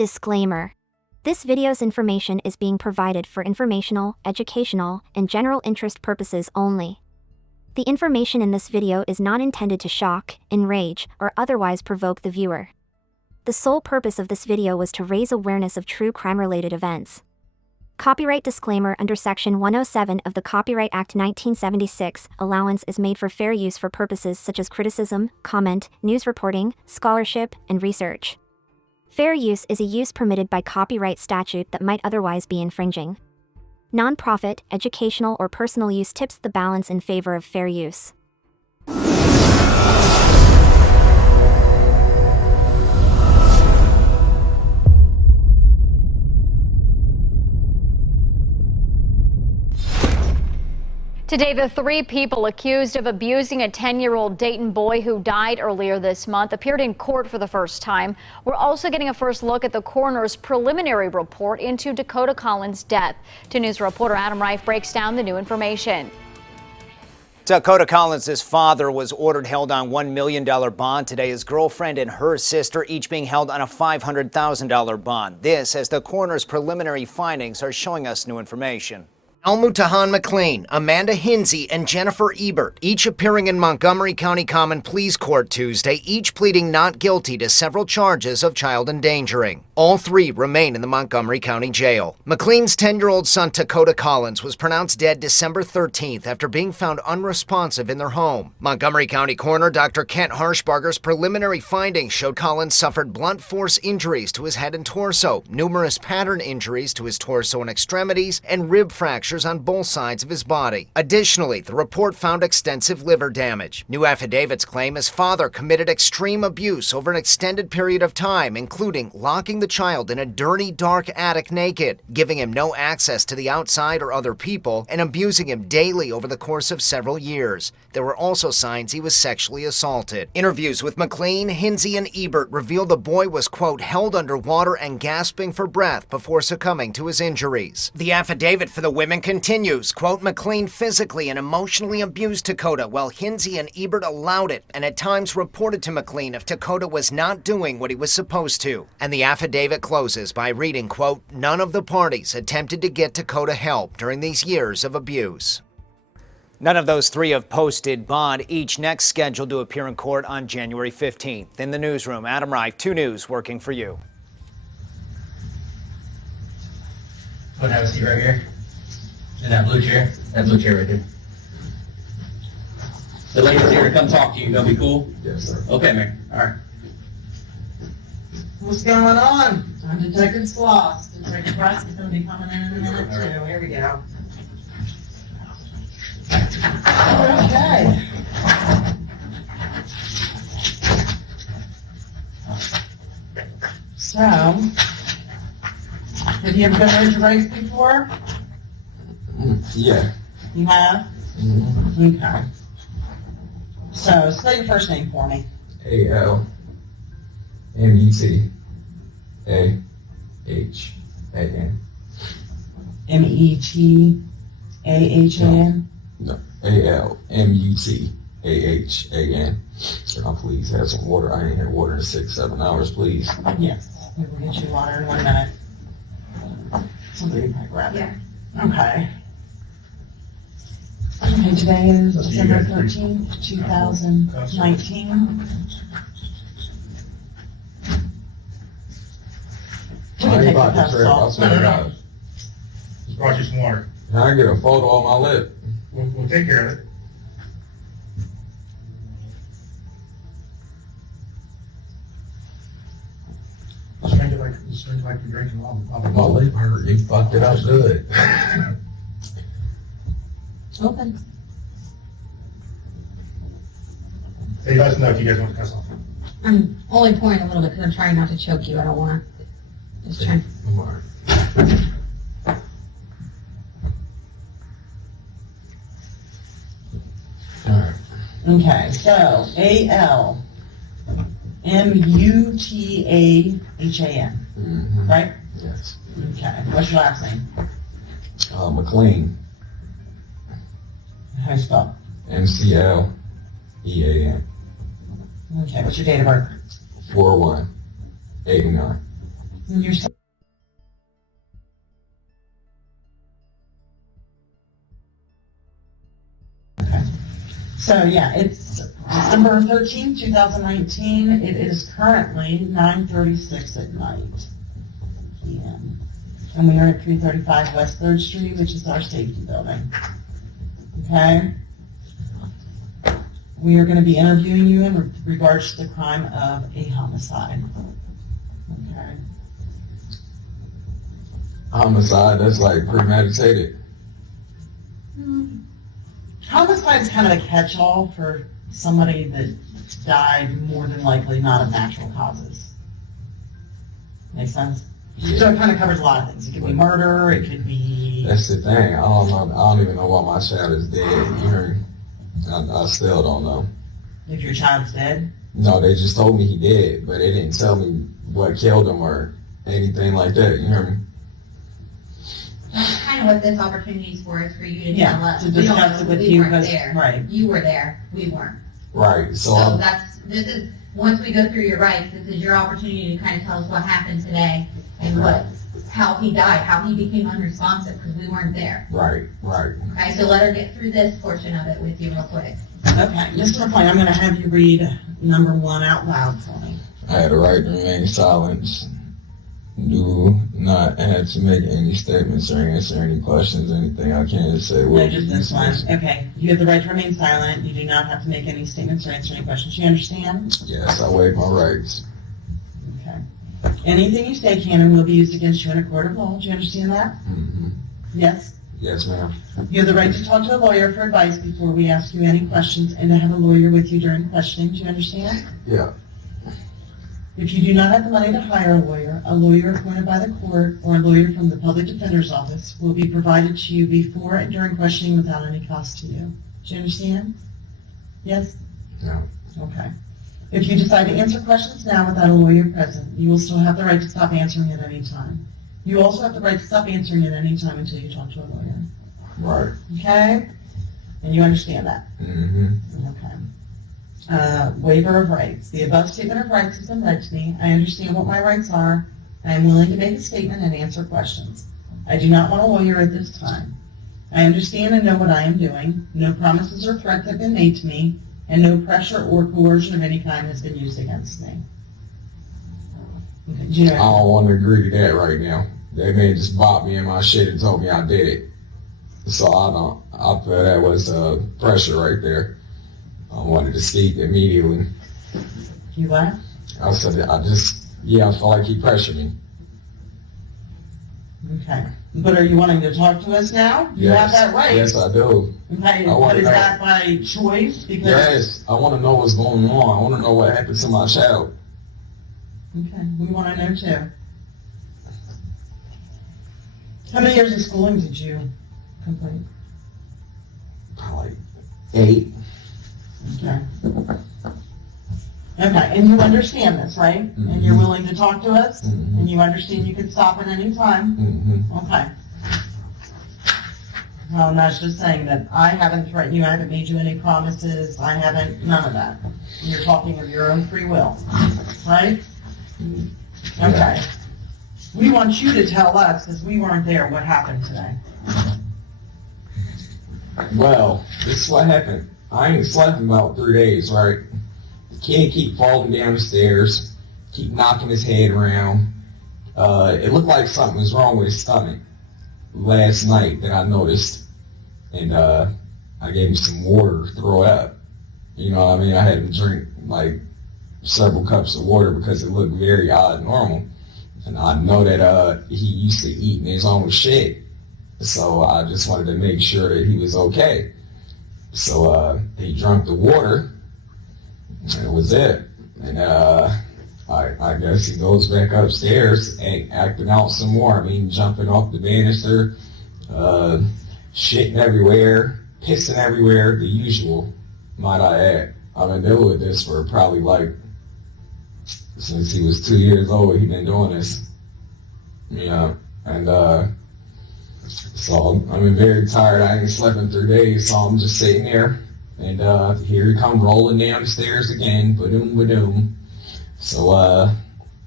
Disclaimer. This video's information is being provided for informational, educational, and general interest purposes only. The information in this video is not intended to shock, enrage, or otherwise provoke the viewer. The sole purpose of this video was to raise awareness of true crime-related events. Copyright disclaimer: under Section 107 of the Copyright Act 1976, allowance is made for fair use for purposes such as criticism, comment, news reporting, scholarship, and research. Fair use is a use permitted by copyright statute that might otherwise be infringing. Non-profit, educational, or personal use tips the balance in favor of fair use. Today, the three people accused of abusing a 10-year-old Dayton boy who died earlier this month appeared in court for the first time. We're also getting a first look at the coroner's preliminary report into Dakota Collins' death. 2 News reporter Adam Reif breaks down the new information. Dakota Collins' father was ordered held on $1 million bond today. His girlfriend and her sister each being held on a $500,000 bond. This as the coroner's preliminary findings are showing us new information. Mutahan McLean, Amanda Hinsey, and Jennifer Ebert, each appearing in Montgomery County Common Pleas Court Tuesday, each pleading not guilty to several charges of child endangering. All three remain in the Montgomery County Jail. McLean's 10-year-old son, Dakota Collins, was pronounced dead December 13th after being found unresponsive in their home. Montgomery County Coroner Dr. Kent Harshbarger's preliminary findings showed Collins suffered blunt force injuries to his head and torso, numerous pattern injuries to his torso and extremities, and rib fractures on both sides of his body. Additionally, the report found extensive liver damage. New affidavits claim his father committed extreme abuse over an extended period of time, including locking the child in a dirty, dark attic naked, giving him no access to the outside or other people, and abusing him daily over the course of several years. There were also signs he was sexually assaulted. Interviews with McLean, Hinsey, and Ebert revealed the boy was, quote, held underwater and gasping for breath before succumbing to his injuries. The affidavit for the women continues, quote, McLean physically and emotionally abused Dakota while Hinsey and Ebert allowed it and at times reported to McLean if Dakota was not doing what he was supposed to. And the affidavit closes by reading, quote, none of the parties attempted to get Dakota help during these years of abuse. None of those three have posted bond, each next scheduled to appear in court on January 15th. In the newsroom, Adam Reif, 2 News, working for you. Go and have a seat right here. In that blue chair? That blue chair right there. The lady's here to come talk to you. Gonna be cool? Yes, sir. Okay, Mary. All right. What's going on? I'm Detective Sloss. Detective Price is going to be coming in a minute, too. Here we go. Okay. So, have you ever been raised a race before? Yeah. You have? Mm-hmm. Okay. So, spell your first name for me. ALMUTAHAN. METAHAN? No, ALMUTAHAN. Can I please have some water? I ain't had water in 6-7 hours, please. Yes. We will get you water in 1 minute. Somebody might grab it. Okay. Okay, today is December 13th, 2019. I ain't about to trip. I swear to God. Just brought you some water. Can I get a photo on my lip? We'll take care of it. Just drink it like you're drinking My lip hurt. You fucked it up good. Open. Hey, let us know if you guys want to cuss off. I'm only pouring a little bit because I'm trying not to choke you. I don't want to. Just trying. I'm all right. All right. Okay, so ALMUTAHAN, Mm-hmm. right? Yes. Okay, what's your last name? McLean. How do you spell? MCLEAN. Okay, what's your date of birth? 4/1/89. And you're okay. So yeah, it's December 13th, 2019. It is currently 9:36 at night p.m. And we are at 335 West 3rd Street, which is our safety building. Okay? We are going to be interviewing you in regards to the crime of a homicide. Okay? Homicide, that's like premeditated. Homicide is kind of a catch-all for somebody that died more than likely not of natural causes. Make sense? Yeah. So it kind of covers a lot of things. It could be murder, it could be... That's the thing. I don't even know why my child is dead. You hear me? I still don't know. If your child's dead? No, they just told me he did, but they didn't tell me what killed him or anything like that. You hear me? That's kind of what this opportunity is for you to Yeah, tell us. to We don't discuss know, it with we you, weren't 'cause- there. right. You were there, we weren't. Right. So So this is, once we go through your rights, this is your opportunity to kind of tell us what happened today and how he died, how he became unresponsive, because we weren't there. right. Okay, so let her get through this portion of it with you real quick. Okay, Mr. McLean, I'm going to have you read number 1 out loud for me. I had a right to remain silent. Do not have to make any statements or answer any questions. Anything I can say will No, be just this one. dismissed. Okay, you have the right to remain silent. You do not have to make any statements or answer any questions. You understand? Yes, I waive my rights. Okay. Anything you say can and will be used against you in a court of law. Do you understand that? Mm-hmm. Yes? Yes, ma'am. You have the right to talk to a lawyer for advice before we ask you any questions and to have a lawyer with you during questioning. Do you understand? Yeah. If you do not have the money to hire a lawyer appointed by the court or a lawyer from the public defender's office will be provided to you before and during questioning without any cost to you. Do you understand? Yes? No. Okay. If you decide to answer questions now without a lawyer present, you will still have the right to stop answering at any time. You also have the right to stop answering at any time until you talk to a lawyer. Right. Okay? And you understand that? Mm-hmm. Okay. Waiver of rights. The above statement of rights has been read to me. I understand what my rights are. I am willing to make a statement and answer questions. I do not want a lawyer at this time. I understand and know what I am doing. No promises or threats have been made to me, and no pressure or coercion of any kind has been used against me. Okay. Do you know? I don't want to agree to that right now. They may just bought me in my shit and told me I did it. So I feel that was pressure right there. I wanted to speak immediately. You what? I said, I felt like he pressured me. Okay. But are you wanting to talk to us now? You have that right. Yes, I do. Okay. I want But is to know. that by choice? Because Yes, I want to know what's going on. I want to know what happened to my child. Okay, we want to know too. How many years of schooling did you complete? Probably 8. Okay. Okay, and you understand this, right? And you're willing to talk to us? Mhm. And you understand you can stop at any time? Mm-hmm. Okay. Well, I'm not just saying that I haven't threatened you, I haven't made you any promises, I haven't, none of that. You're talking of your own free will, right? Okay. We want you to tell us, because we weren't there, what happened today. Well, this is what happened. I ain't slept in about 3 days, right? The kid keep falling down the stairs, keep knocking his head around. It looked like something was wrong with his stomach last night that I noticed. And I gave him some water to throw it up. You know what I mean? I had him drink like several cups of water because it looked very odd and normal. And I know that he used to eat in his own shit. So I just wanted to make sure that he was okay. So he drank the water, and it was it. And I guess he goes back upstairs and acting out some more. I mean, jumping off the banister, shitting everywhere, pissing everywhere, the usual, might I add. I've been dealing with this for probably since he was 2 years old. He's been doing this. Yeah, and so I've been very tired. I ain't slept in 3 days, so I'm just sitting there, and here he come rolling down the stairs again, ba-doom, ba-doom. So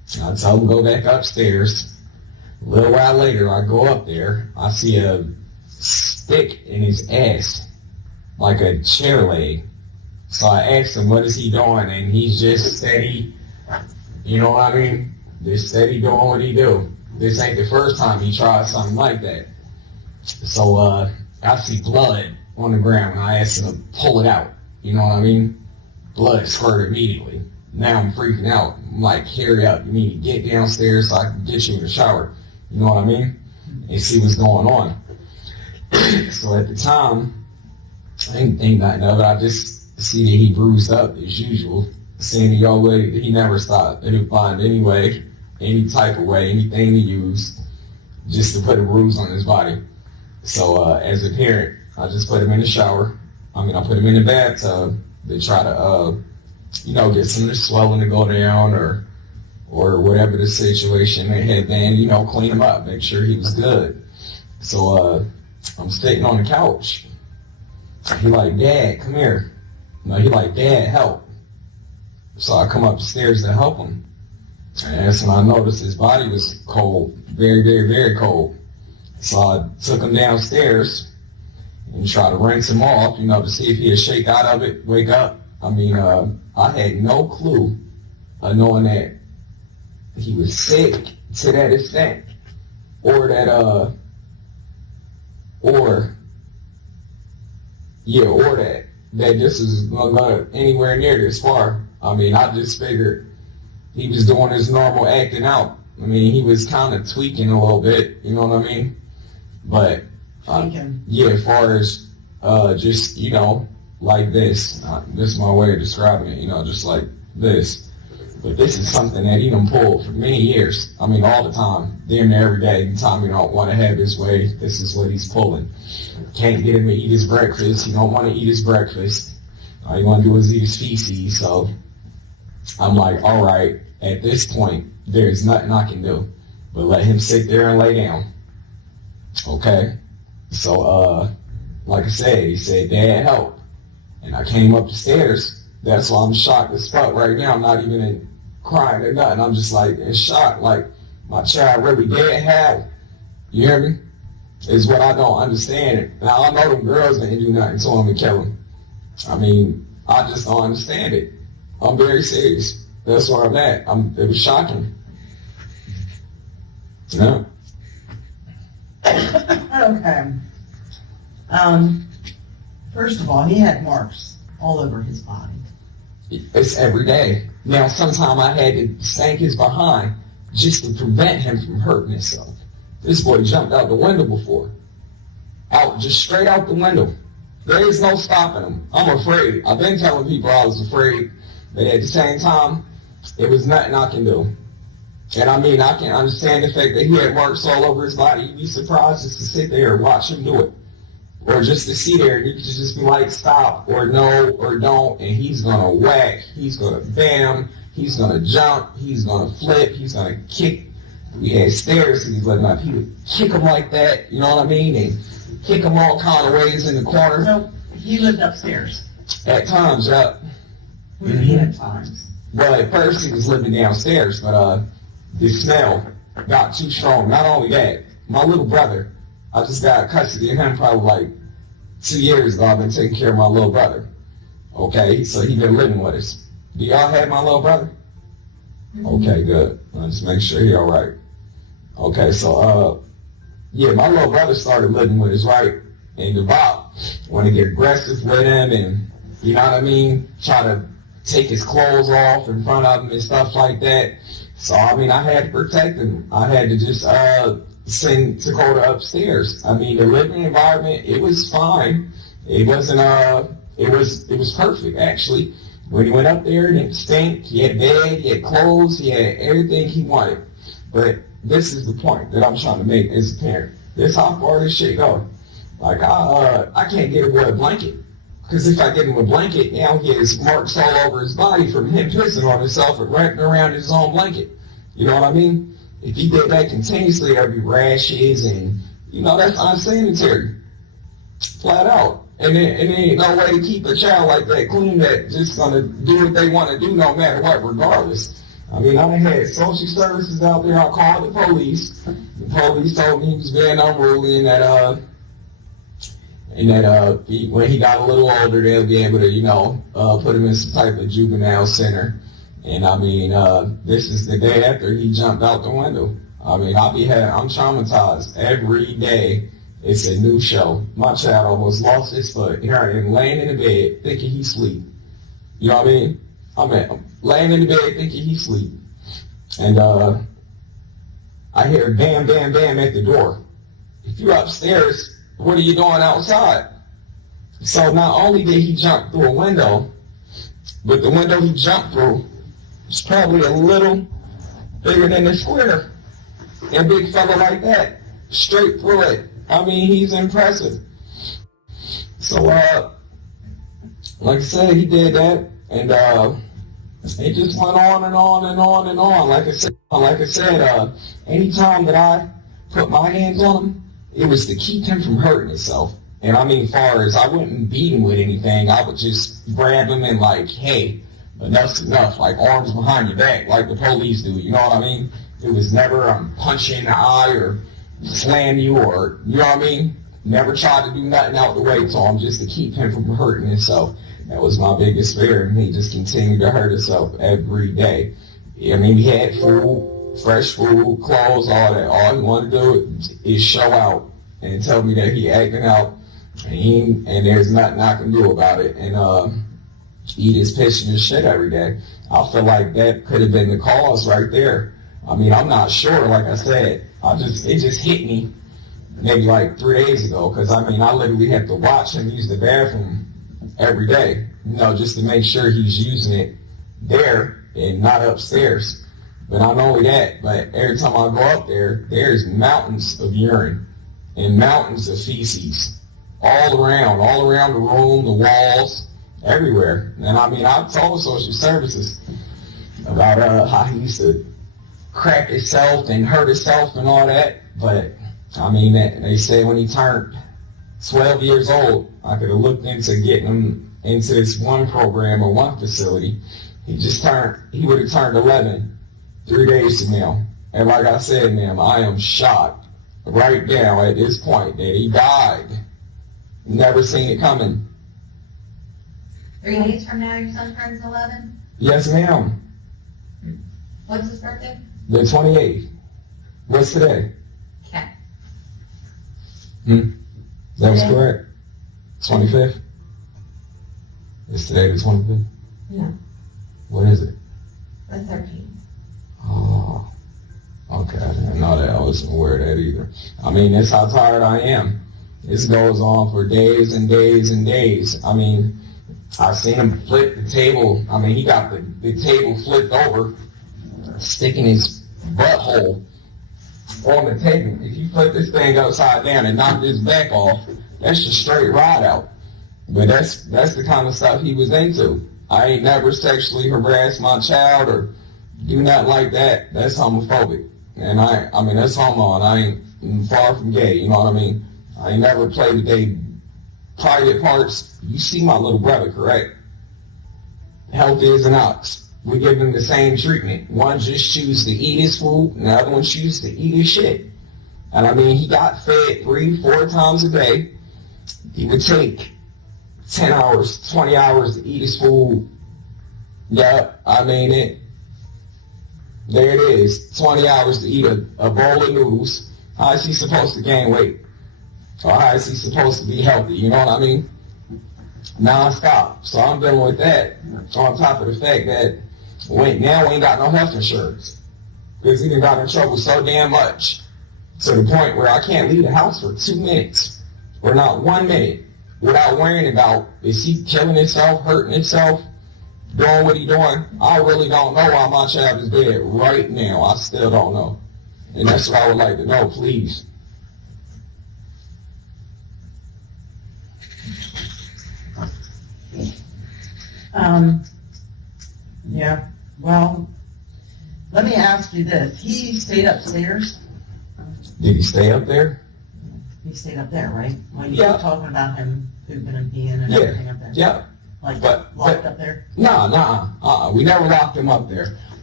I tell him go back upstairs. A little while later, I go up there. I see a stick in his ass, like a chair leg. So I asked him, what is he doing? And he's just steady, you know what I mean? Just steady doing what he do. This ain't the first time he tried something like that. So I see blood on the ground, and I asked him to pull it out. You know what I mean? Blood squirted immediately. Now I'm freaking out. I'm like, hurry up. You need to get downstairs so I can get you in the shower. You know what I mean? And see what's going on. So at the time, I didn't think nothing of it. I just see that he bruised up as usual. Seeing the old way, he never stopped. And he'd find any way, any type of way, anything to use just to put a bruise on his body. So as a parent, I just put him in the shower. I put him in the bathtub to try to, get some of the swelling to go down or whatever the situation may have been, clean him up, make sure he was good. So I'm sitting on the couch. He like, Dad, come here. He like, Dad, help. So I come up the stairs to help him. And that's when I noticed his body was cold, very, very, very cold. So I took him downstairs and tried to rinse him off, to see if he'd shake out of it, wake up. I had no clue of knowing that he was sick to that extent, or that this is not anywhere near this far. I just figured he was doing his normal acting out. He was kind of tweaking a little bit, you know what I mean? But as far as just like this. This is my way of describing it, just like this. But this is something that he done pulled for many years. All the time, damn near every day. Anytime he don't want to have his way, this is what he's pulling. Can't get him to eat his breakfast. He don't want to eat his breakfast. All he want to do is eat his feces. So I'm like, all right, at this point, there's nothing I can do but let him sit there and lay down. Okay? So, like I said, he said, Dad, help. And I came up the stairs. That's why I'm shocked as fuck right now. I'm not even crying or nothing. I'm just like in shock. Like, my child really dead? How? You hear me? Is what I don't understand. Now, I know them girls didn't do nothing to him and kill him. I just don't understand it. I'm very serious. That's where I'm at. It was shocking. No. Okay. First of all, he had marks all over his body. It's every day. Now, sometime I had to stank his behind just to prevent him from hurting himself. This boy jumped out the window before. Just straight out the window. There is no stopping him. I'm afraid. I've been telling people I was afraid, but at the same time, it was nothing I can do. And I can understand the fact that he had marks all over his body. You'd be surprised just to sit there and watch him do it. Or just to see there, and you could just be like, stop, or no, or don't, and he's going to whack, he's going to bam, he's going to jump, he's going to flip, he's going to kick. We had stairs, and he's letting up. He would kick them like that, you know what I mean, and kick them all kind of ways in the corner. So, he lived upstairs? At times, yeah. What do you mean at times? Well, at first he was living downstairs, but the smell got too strong. Not only that, my little brother, I just got custody of him probably like 2 years ago. I've been taking care of my little brother. Okay, so he been living with us. Do y'all have my little brother? Okay, good. I'll just make sure he all right. Okay, so, my little brother started living with us, right? And the Bob want to get aggressive with him and, you know what I mean, try to take his clothes off in front of him and stuff like that. So, I had to protect him. I had to just send Dakota upstairs. The living environment, it was fine. It wasn't, it was perfect, actually. When he went up there, it didn't stink. He had a bed, he had clothes, he had everything he wanted. But this is the point that I'm trying to make as a parent. This is how far this shit goes. Like, I can't get him with a blanket. Because if I get him a blanket, now he has marks all over his body from him pissing on himself and wrapping around his own blanket. You know what I mean? If he did that continuously, there'd be rashes and, that's unsanitary. Flat out. And there ain't no way to keep a child like that clean that just gonna do what they want to do no matter what, regardless. I mean, I had social services out there. I called the police. The police told me he was being unruly and that when he got a little older, they'll be able to, put him in some type of juvenile center. And I mean, this is the day after he jumped out the window. I mean, I'm traumatized every day. It's a new show. My child almost lost his foot. Here I am laying in the bed thinking he's asleep. You know what I mean? I'm laying in the bed thinking he's asleep. And I hear bam, bam, bam at the door. If you're upstairs, what are you doing outside? So not only did he jump through a window, but the window he jumped through was probably a little bigger than the square. And a big fella like that, straight through it. I mean, he's impressive. So, like I said, he did that, and it just went on and on and on and on. Like I said, anytime that I put my hands on him, it was to keep him from hurting himself. And I mean, far as I wouldn't beat him with anything, I would just grab him and like, hey, enough's enough, like arms behind your back, like the police do. You know what I mean? It was never punch you in the eye or slam you or, you know what I mean? Never tried to do nothing out the way to him just to keep him from hurting himself. That was my biggest fear, and he just continued to hurt himself every day. I mean, he had food, fresh food, clothes, all that. All he wanted to do is show out and tell me that he acting out, and there's nothing I can do about it. And eat his piss and his shit every day. I feel like that could have been the cause right there. I mean, I'm not sure. Like I said, it just hit me maybe like 3 days ago, because I mean, I literally have to watch him use the bathroom every day, just to make sure he's using it there and not upstairs. But not only that, but every time I go up there, there's mountains of urine and mountains of feces all around the room, the walls, everywhere. And I mean, I've told social services about how he used to crack himself and hurt himself and all that, but I mean, they say when he turned 12 years old, I could have looked into getting him into this one program or one facility. He would have turned 11 3 days from now. And like I said, ma'am, I am shocked right now at this point that he died. Never seen it coming. 3 days from now, your son turns 11? Yes, ma'am. What's his birthday? The 28th. What's today? Okay. That was correct. 25th? Is today the 25th? No, What is it? the 13th. Oh, okay. I didn't know that. I wasn't aware of that either. I mean, that's how tired I am. This goes on for days and days and days. I mean, I've seen him flip the table. I mean, he got the table flipped over, sticking his butthole on the table. If you flip this thing upside down and knock his back off, that's just straight ride out. But that's the kind of stuff he was into. I ain't never sexually harassed my child or do nothing like that. That's homophobic. And I mean, that's homo, and I ain't far from gay, you know what I mean? I ain't never played with their private parts. You see my little brother, correct? Healthy as an ox. We give him the same treatment. One just chooses to eat his food, and the other one chooses to eat his shit. And I mean, he got fed 3-4 times a day. He would take 10 hours, 20 hours to eat his food. Yep, I mean, there it is. 20 hours to eat a bowl of noodles. How is he supposed to gain weight? Or how is he supposed to be healthy? You know what I mean? Non-stop. So I'm dealing with that on top of the fact that now we ain't got no health insurance. Because he done got in trouble so damn much to the point where I can't leave the house for 2 minutes or not 1 minute without worrying about, is he killing himself, hurting himself, doing what he doing? I really don't know why my child is dead right now. I still don't know. And that's what I would like to know, please. Yeah, well, let me ask you this. He stayed upstairs? Did he stay up there? He stayed up there, right? Well, you Yeah. were talking about him pooping and peeing and Yeah. everything up there. Yeah. Like, But- locked up there? Nah. We never locked him up there.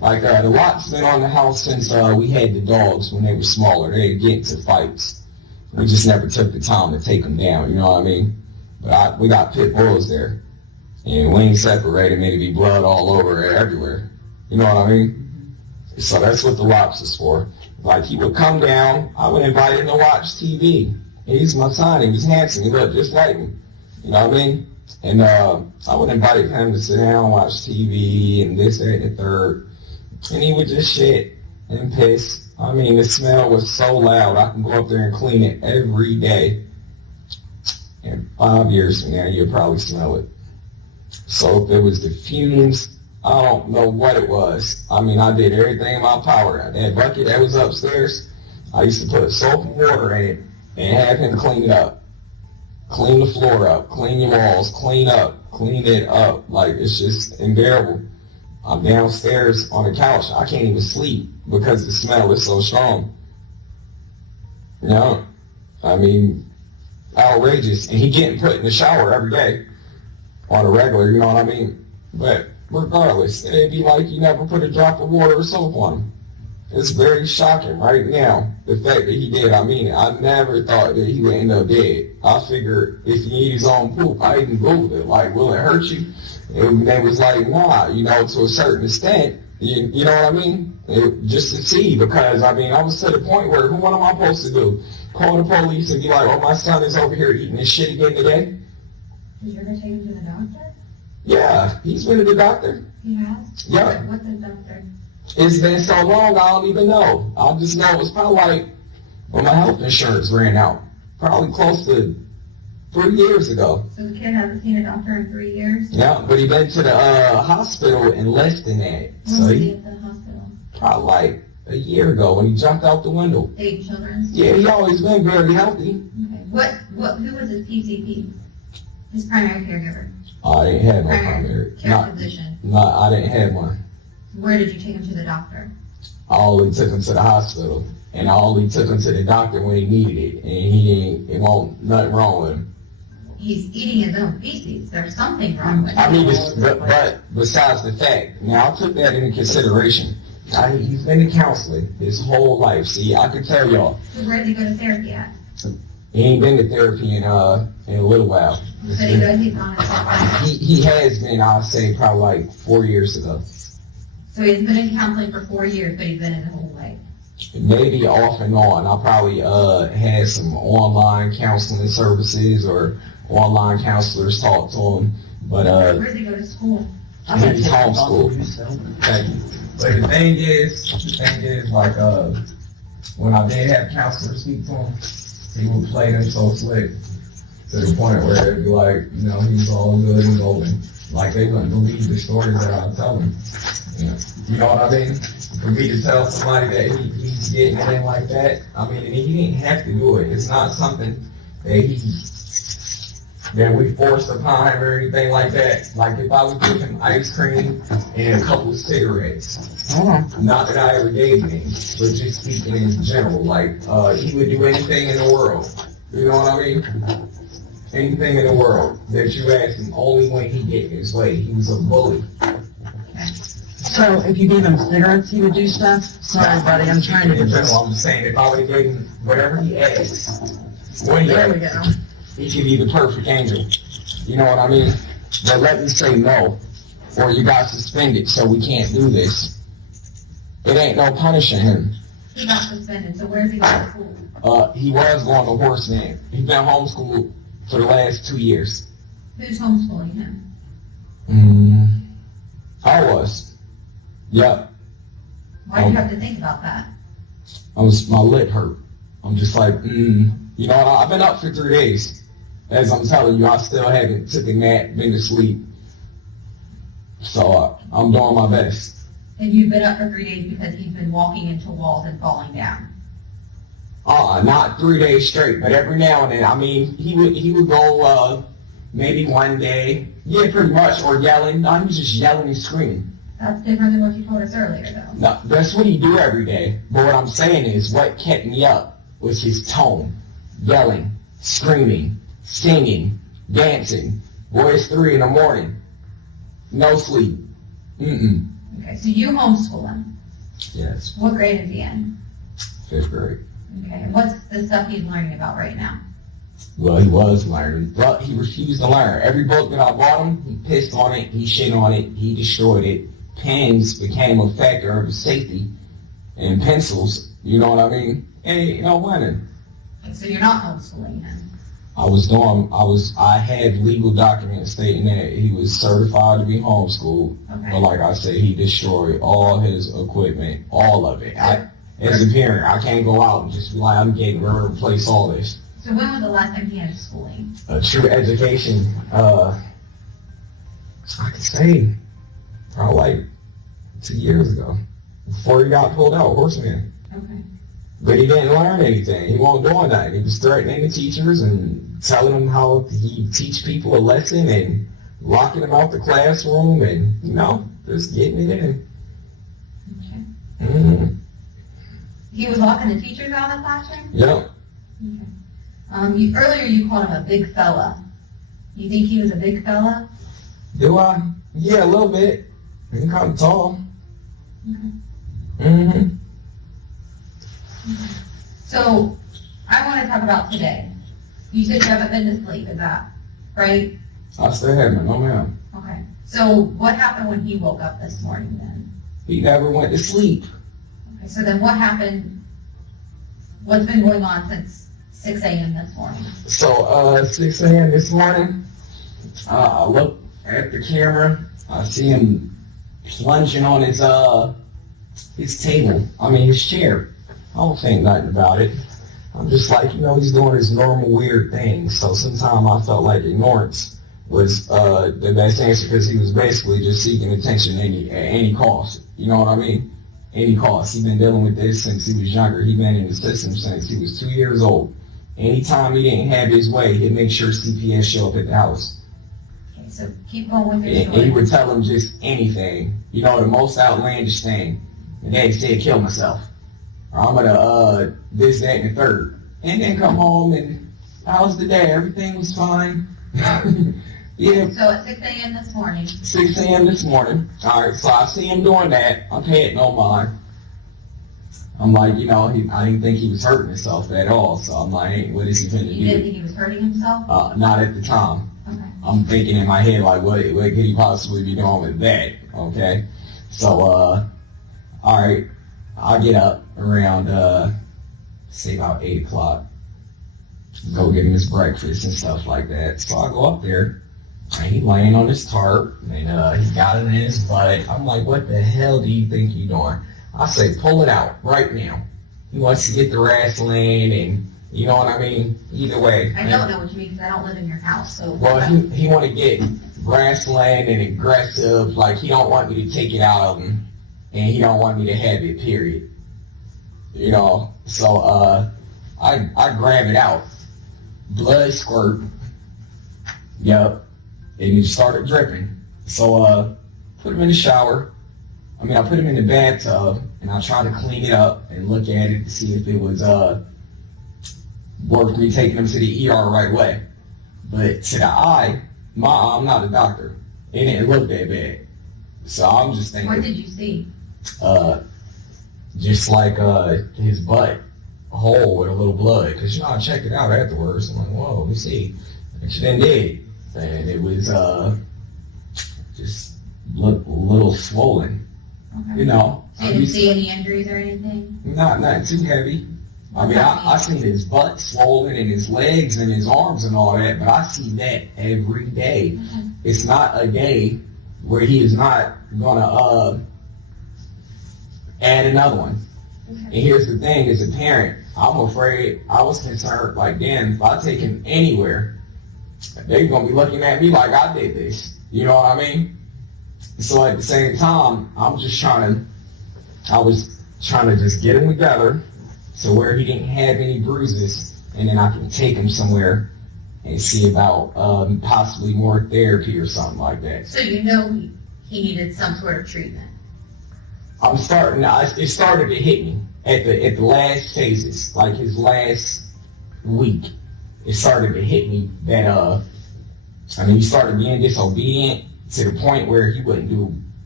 Like, the lock's been on the house since we had the dogs when they were smaller. They'd get into fights. We just never took the time to take them down, you know what I mean? But we got pit bulls there. And we ain't separated, made it be blood all over everywhere. You know what I mean? So that's what the locks is for. Like, he would come down, I would invite him to watch TV. He's my son, he was handsome, he looked just like me. You know what I mean? And I would invite him to sit down, watch TV, and this, that, and the third. And he would just shit and piss. I mean, the smell was so loud, I can go up there and clean it every day. And 5 years from now, you'll probably smell it. So if it was the fumes, I don't know what it was. I mean, I did everything in my power. That bucket that was upstairs, I used to put soap and water in it and have him clean it up. Clean the floor up, clean your walls, clean it up. Like, it's just unbearable. I'm downstairs on the couch. I can't even sleep because the smell is so strong. You know, I mean, outrageous. And he getting put in the shower every day on a regular, you know what I mean? But regardless, it'd be like you never put a drop of water or soap on him. It's very shocking right now, the fact that he did. I mean, I never thought that he would end up dead. I figured if he eat his own poop, I even Googled it, like, will it hurt you? And they was like, nah, you know, to a certain extent, you know what I mean? Just to see, because, I mean, I was to the point where, what am I supposed to do? Call the police and be like, oh, my son is over here eating his shit again today? You're going to take him to the doctor? Yeah, he's been to the doctor. He has? Yeah. What's the doctor? It's been so long, I don't even know. I just know it's probably like when my health insurance ran out. Probably close to 3 years ago. So the kid hasn't seen a doctor in 3 years? Yeah, but he been to the hospital in less than that. When So was he he at the hospital? probably like a year ago when he jumped out the window. Dayton Children's? Yeah, he always been very healthy. Okay. Who was his PCP? His primary caregiver? I didn't have no primary. Care physician? No, I didn't have one. Where did you take him to the doctor? I only took him to the hospital, and I only took him to the doctor when he needed it, and it won't nothing wrong with him. He's eating his own feces. There's something wrong with him. I mean, but besides the fact, now I took that into consideration. He's been in counseling his whole life. See, I could tell y'all. So where did he go to therapy at? He ain't been to therapy in a little while. So he's gone to therapy. He has been, I'll say, probably like 4 years ago. So he's been in counseling for 4 years, but he's been in the whole way. Maybe off and on. I probably had some online counseling services or online counselors talk to him. But Where did he go to school? he's homeschooled. Thank you. But the thing is, like, when I did have counselors speak to him, he would play them so slick to the point where it'd be like, you know, he's all good and golden. Like, they wouldn't believe the stories that I tell them. You know what I mean? For me to tell somebody that he's getting it in like that, I mean, and he didn't have to do it. It's not something that we forced upon him or anything like that. Like, if I was giving him ice cream and a couple of cigarettes, not that I ever gave him, but just speaking in general, like, he would do anything in the world. You know what I mean? Anything in the world that you asked him, only when he get his way. He was a bully. So if you gave him cigarettes, he would do stuff? Sorry, buddy, I'm trying to get this. I'm just saying, if I would have given him whatever he asked, when he There we asked, go. he could be the perfect angel. You know what I mean? But let me say no, or you got suspended, so we can't do this. It ain't no punishing him. He got suspended, so where's he going to school? He was going to Horseman. He's been homeschooled for the last 2 years. Who's homeschooling him? I was. Yep. Why do you have to think about that? My lip hurt. I'm just like, You know, I've been up for 3 days. As I'm telling you, I still haven't taken a nap, been to sleep. So I'm doing my best. And you've been up for 3 days because he's been walking into walls and falling down. Not 3 days straight, but every now and then. I mean, he would go maybe one day, yeah, pretty much, or yelling. No, he was just yelling and screaming. That's different than what you told us earlier, though. No, that's what he do every day. But what I'm saying is, what kept me up was his tone, yelling, screaming, singing, dancing. Boy, it's 3 in the morning. No sleep. Okay, so you homeschool him. Yes, What grade is he in? 5th grade. Okay, and what's the stuff he's learning about right now? Well, he was learning, but he refused to learn. Every book that I bought him, he pissed on it, he shit on it, he destroyed it. Pens became a factor of his safety, and pencils, you know what I mean? And you know, learning. Okay, so you're not homeschooling him. I had legal documents stating that he was certified to be homeschooled. Okay. But like I said, he destroyed all his equipment, all of it. As a parent, I can't go out and just be like, I'm getting ready to replace all this. So when was the last time he had schooling? A true education, I could say, probably like 2 years ago, before he got pulled out, horseman. Okay. But he didn't learn anything. He wasn't doing that. He was threatening the teachers and telling them how he teach people a lesson and locking them out the classroom and, you know, just getting it in. Okay. Mm-hmm. He was locking the teachers out of the classroom? Yep. Okay. Earlier you called him a big fella. You think he was a big fella? Do I? Yeah, a little bit. He's kind of tall. Okay. Mm-hmm. So, I want to talk about today. You said you haven't been to sleep, is that right? I still haven't, no ma'am. Okay. So, what happened when he woke up this morning then? He never went to sleep. Okay, so then what happened? What's been going on since 6 a.m. this morning? So, 6 a.m. this morning, I look at the camera. I see him plunging on his chair. I don't think nothing about it. I'm just like, you know, he's doing his normal weird things. So sometimes I felt like ignorance was the best answer because he was basically just seeking attention at any cost. You know what I mean? Any cost. He's been dealing with this since he was younger. He's been in the system since he was 2 years old. Anytime he didn't have his way, he'd make sure CPS show up at the house. Okay, so keep going with your And story. he would tell him just anything. You know, the most outlandish thing. And then he said, kill myself. Or I'm gonna, this, that, and the third. And then come home and, how's the day? Everything was fine. Yeah. So at 6 a.m. this morning. 6 a.m. this morning. All right, so I see him doing that. I'm paying no mind. I'm like, you know, I didn't think he was hurting himself at all. So I'm like, hey, what is he going to You didn't do? think he was hurting himself? Not at the time. Okay. I'm thinking in my head, like, what could he possibly be doing with that? Okay. So, all right, I get up around, say about 8 o'clock. Go get him his breakfast and stuff like that. So I go up there, and he's laying on his tarp, and he got it in his butt. I'm like, what the hell do you think you're doing? I say, pull it out right now. He wants to get the wrestling, and you know what I mean? Either way. I don't know what you mean because I don't live in your house. So Well, he want to get wrestling and aggressive. Like, he don't want me to take it out of him, and he don't want me to have it, period. You know? So, I grab it out. Blood squirt. Yep. And it started dripping. So, put him in the shower. I put him in the bathtub, and I tried to clean it up and look at it to see if it was, worth me taking him to the ER right away. But to the eye, I'm not a doctor. It didn't look that bad. So I'm just thinking. what did you see? Just like, his butt hole with a little blood. Cause you know, I checked it out afterwards. I'm like, whoa, let me see. And she then did. And it was, just looked a little swollen. Okay. You know. So you didn't see any injuries or anything? Not too heavy. I seen his butt swollen and his legs and his arms and all that, but I see that every day. Okay. It's not a day where he is not gonna add another one. Okay. And here's the thing, as a parent, I'm afraid, I was concerned, like, damn, if I take him anywhere, they're gonna be looking at me like I did this. You know what I mean? So at the same time, I was trying to just get him together so where he didn't have any bruises, and then I can take him somewhere and see about possibly more therapy or something like that. So you know he needed some sort of treatment. It started to hit me at the last phases, like his last week. It started to hit me that he started being disobedient to the point where he wouldn't do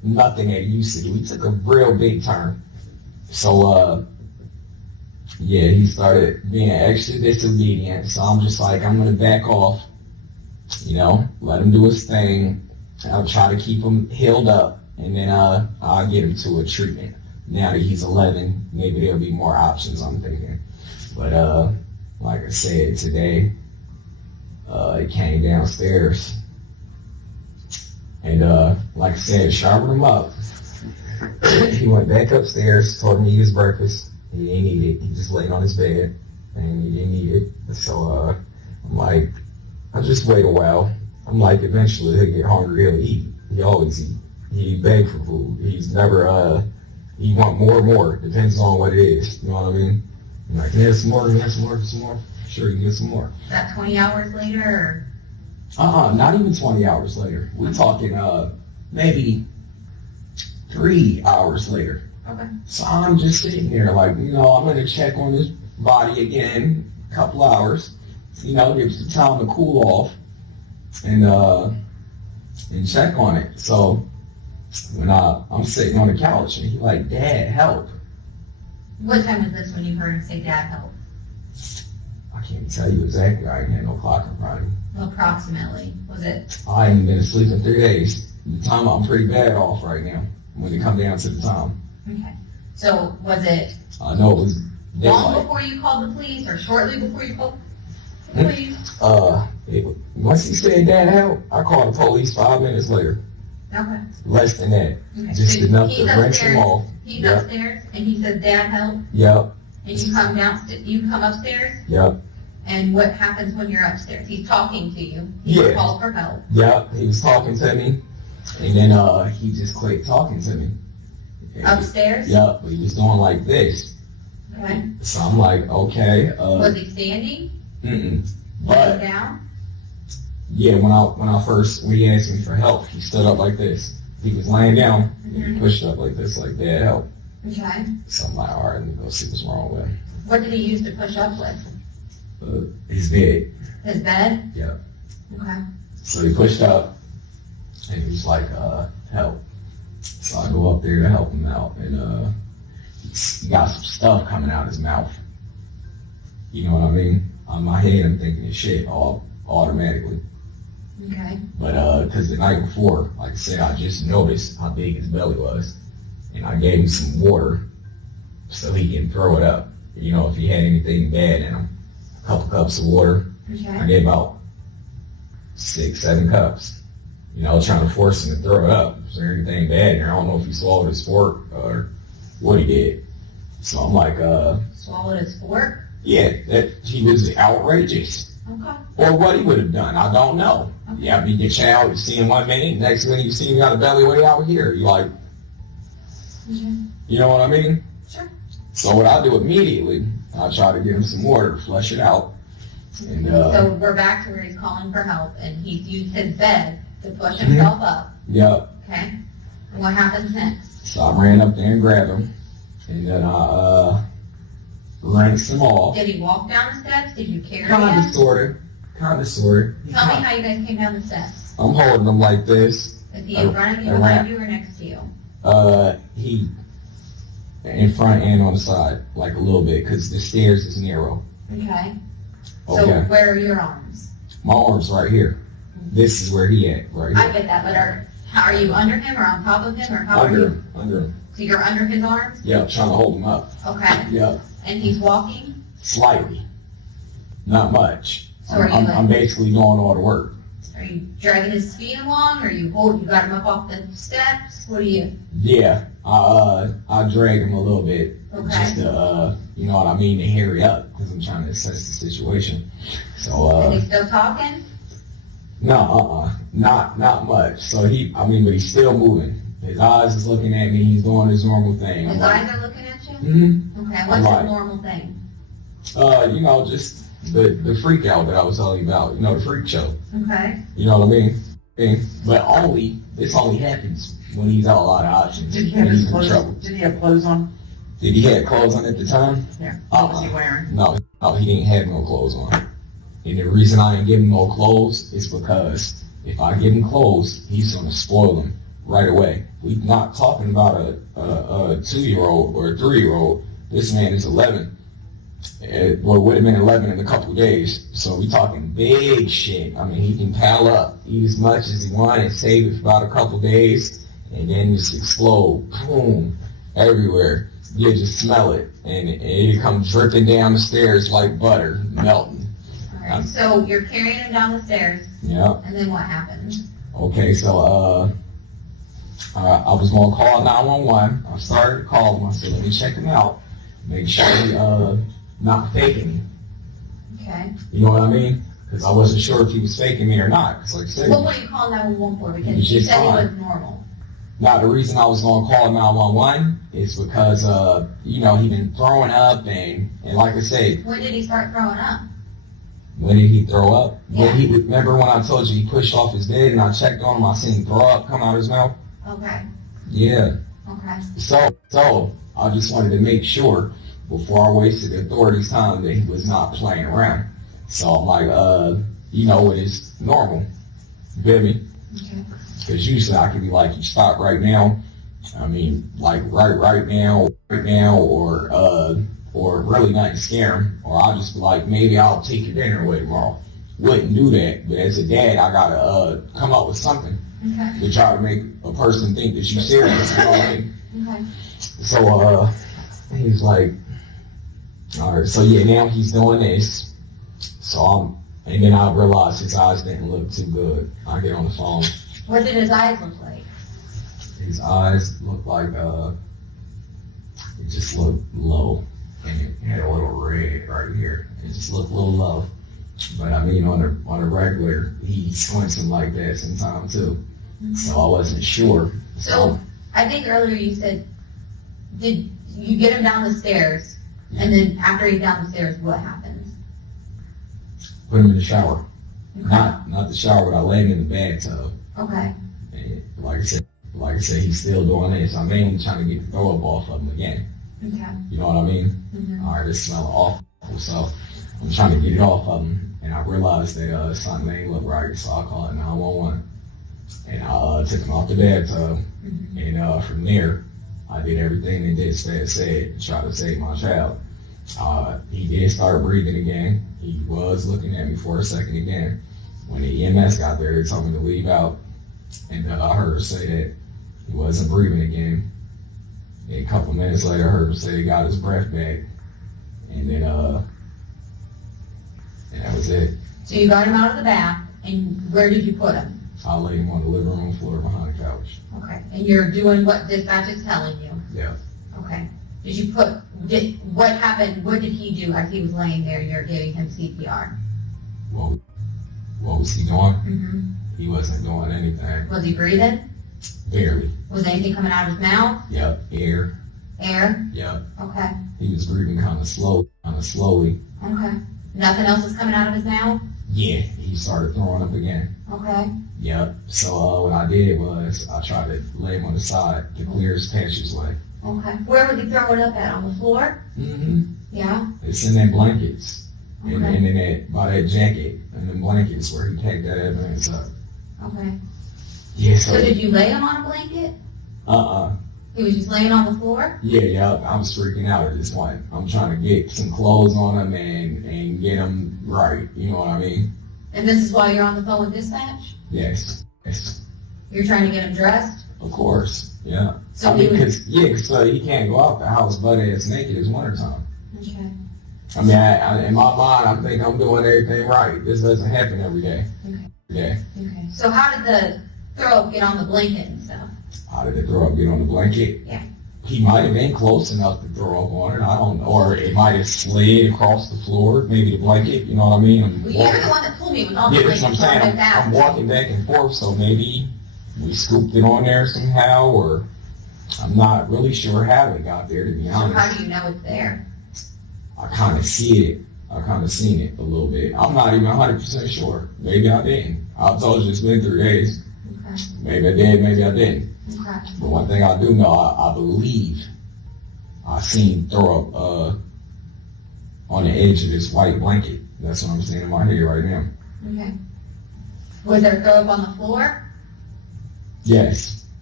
nothing that he used to do. He took a real big turn. So, yeah, he started being extra disobedient. So I'm just like, I'm going to back off, you know, let him do his thing. I'll try to keep him healed up, and then I'll get him to a treatment. Now that he's 11, maybe there'll be more options, I'm thinking. But like I said, today, he came downstairs, and like I said, sharpened him up. He went back upstairs, told him to eat his breakfast. He didn't eat it. He just laid on his bed, and he didn't eat it. So I'm like, I'll just wait a while. I'm like, eventually he'll get hungry, he'll eat. He always eat. He beg for food. He's never, he want more and more. Depends on what it is. You know what I mean? I'm like, yeah, some more, some more. Sure, you can get some more. Is that 20 hours later, or? Not even 20 hours later. We're talking, maybe 3 hours later. Okay. So I'm just sitting there like, you know, I'm going to check on his body again, a couple hours. You know, give some time to cool off and check on it. So when I'm sitting on the couch and he's like, Dad, help. What time was this when you heard him say, Dad, help? I can't tell you exactly. I ain't had no clock in front of me. Approximately. Was it? I ain't been asleep in 3 days. The time I'm pretty bad off right now when it come down to the time. Okay. So was it I know it was long daylight. before you called the police or shortly before you called the police? Once he said, Dad, help, I called the police 5 minutes later. Okay. Less than that. Okay. Just So enough he's to rinse him upstairs. off. He's Yep. upstairs and he says, Dad, help. Yep. And you come downstairs, you come upstairs, Yep. and what happens when you're upstairs? He's talking to you. He Yeah. calls for help. Yep. He was talking to me, and then he just quit talking to me. Upstairs? Yep. He was doing like this. Okay. So I'm like, okay. Was he standing? Mm-mm. Laying But down? yeah, when he asked me for help, he stood up like this. He was laying down, and he pushed up like this, like, Dad, help. Okay. So I'm like, all right, let me go see what's wrong with him. What did he use to push up with? His bed. His bed? Yep. Okay. So he pushed up, and he was like, help. So I go up there to help him out, and he got some stuff coming out his mouth. You know what I mean? On my head, I'm thinking it's shit all automatically. Okay. But because the night before, like I said, I just noticed how big his belly was, and I gave him some water so he can throw it up. You know, if he had anything bad in him, a couple cups of water. I Okay. gave about 6, 7 cups. You know, trying to force him to throw it up. Is there anything bad in there? I don't know if he swallowed his fork or what he did. So I'm like, Swallowed his fork? yeah, that he was outrageous. Okay. Or what he would have done, I don't know. Okay. Yeah, you get you out, you see him 1 minute, next minute you see him got a belly way out here. You like, Okay. you know what I mean? Sure. So what I do immediately, I try to give him some water, flush it out. And So we're back to where he's calling for help, and he's used his bed to push himself up. Yep. Okay. And what happens next? So I ran up there and grabbed him, and then I rinsed him off. Did he walk down the steps? Did you carry Kind him? of, sorta. Tell me how you guys came down the steps. I'm holding him like this. Is he in front of you, Around. behind you, or next to you? He in front and on the side, like a little bit, because the stairs is narrow. Okay. So Okay. where are your arms? My arm's right here. This is where he at, right I here. get that, but how are you under him or on top of him, or how are Under you? him, under him. So you're under his arms? Yeah, trying to hold him up. Okay. Yeah, And he's walking? slightly. Not much. So are you like- I'm basically doing all the work. Are you dragging his feet along, or you got him up off the steps? What are you? Yeah, I drag him a little bit, Okay. just to, you know what I mean, to hurry up, because I'm trying to assess the situation. So, Is he still talking? no, not much. So but he's still moving. His eyes is looking at me. He's doing his normal thing. His eyes are looking at you? Mm-hmm. Okay, I'm what's like- his normal thing? You know, just the freak out that I was telling you about. You know, the freak show. Okay. You know what I mean? But this only happens when he's out a lot of options. Did he and have his he's in clothes? trouble. Did he have clothes on? Did he have clothes on at the time? Yeah. What was he wearing? No, he didn't have no clothes on. And the reason I ain't give him no clothes is because if I give him clothes, he's gonna spoil them right away. We're not talking about a 2-year-old or a 3-year-old. This man is 11. Well, would have been 11 in a couple of days. So we talking big shit. I mean, he can pile up, eat as much as he wants, and save it for about a couple of days, and then just explode, boom, everywhere. You just smell it, and it comes dripping down the stairs like butter, melting. All right. So you're carrying him down the stairs. Yeah. And then what happened? Okay, so I was gonna call 911. I started to call him. I said, let me check him out, make sure he not faking me. Okay. You know what I mean? Because I wasn't sure if he was faking me or not. Because like I said, What were you calling 911 for? Because was you just said he fine. was normal. now the reason I was gonna call 911 is because he been throwing up and like I said, When did he start throwing up? when did he throw up? Yeah. Remember when I told you he pushed off his bed and I checked on him, I seen him throw up come out of his mouth? Okay. Yeah. Okay. So I just wanted to make sure before I wasted the authorities' time that he was not playing around. So I'm like, it is normal. You feel me? Okay. Because usually I could be like, you stop right now. I mean, like right now, or really not scare him. Or I'll just be like, maybe I'll take your dinner away tomorrow. Wouldn't do that. But as a dad, I gotta come up with something Okay. to try to make a person think that you're serious. You know what I mean? Okay. So he's like, all right, so yeah, now he's doing this. So and then I realized his eyes didn't look too good. I get on the phone. What did his eyes look like? His eyes looked like it just looked low, and it had a little red right here. It just looked a little low. But I mean, on a regular, he squinting like that sometimes too. So I wasn't sure. So I think earlier you said, did you get him down the stairs, and then after he's down the stairs, what happens? Put him in the shower. Okay. Not the shower, but I laid him in the bathtub. Okay. And like I said, he's still doing this. I'm mainly trying to get the throw up off of him again. Okay. You know what I mean? Mm-hmm. All right, this smelling awful. So I'm trying to get it off of him, and I realized that something ain't look right. So I called 911, and I took him off the bathtub, Mm-hmm. and from there, I did everything that dispatch said to try to save my child. He did start breathing again. He was looking at me for a second again. When the EMS got there, they told me to leave out, and I heard her say that he wasn't breathing again. And a couple minutes later, I heard him say he got his breath back, and then and that was it. So you got him out of the bath, and where did you put him? I laid him on the living room floor behind the couch. Okay. And you're doing what dispatch is telling you? Yeah. Okay. What happened, what did he do as he was laying there and you're giving him CPR? Well, what was he doing? Mm-hmm. He wasn't doing anything. Was he breathing? Barely. Was anything coming out of his mouth? Yep. Air. Air? Yep. Okay. He was breathing kind of slowly. Okay. Nothing else was coming out of his mouth? Yeah. He started throwing up again. Okay. Yep. So what I did was I tried to lay him on the side to clear his passageway. Okay. Where would he throw it up at? On the floor? Mm-hmm. Yeah. It's in that blankets. Okay. And in by that jacket and the blankets where he packed that evidence up. Okay. Yeah, So did you lay him on a blanket? He was just laying on the floor? Yeah, I was freaking out at this point. I'm trying to get some clothes on him and get him right. You know what I mean? And this is why you're on the phone with dispatch? Yes. You're trying to get him dressed? Of course. Yeah. So I he mean, was... because he can't go out the house butt ass naked. It's wintertime. Okay. I mean, in my mind, I think I'm doing everything right. This doesn't happen every day. Okay. Yeah. Okay. So how did the throw up get on the blanket and stuff? How did the throw up get on the blanket? Yeah. He might have been close enough to throw up on it. I don't know. Or it might have slid across the floor, maybe the blanket. You know what I mean? Well, you're the one that told me it was on the Yeah, blanket. that's what I'm saying. I'm walking back and forth, so maybe we scooped it on there somehow, or I'm not really sure how it got there, to be So honest. how do you know it's there? I kind of see it. I kind of seen it a little bit. I'm not even 100% sure. Maybe I didn't. I told you it's been 3 days. Okay. Maybe I did, maybe I didn't. Okay. But one thing I do know, I believe I seen throw up on the edge of this white blanket. That's what I'm seeing in my head right now. Okay. Was there throw up on the floor? Yes.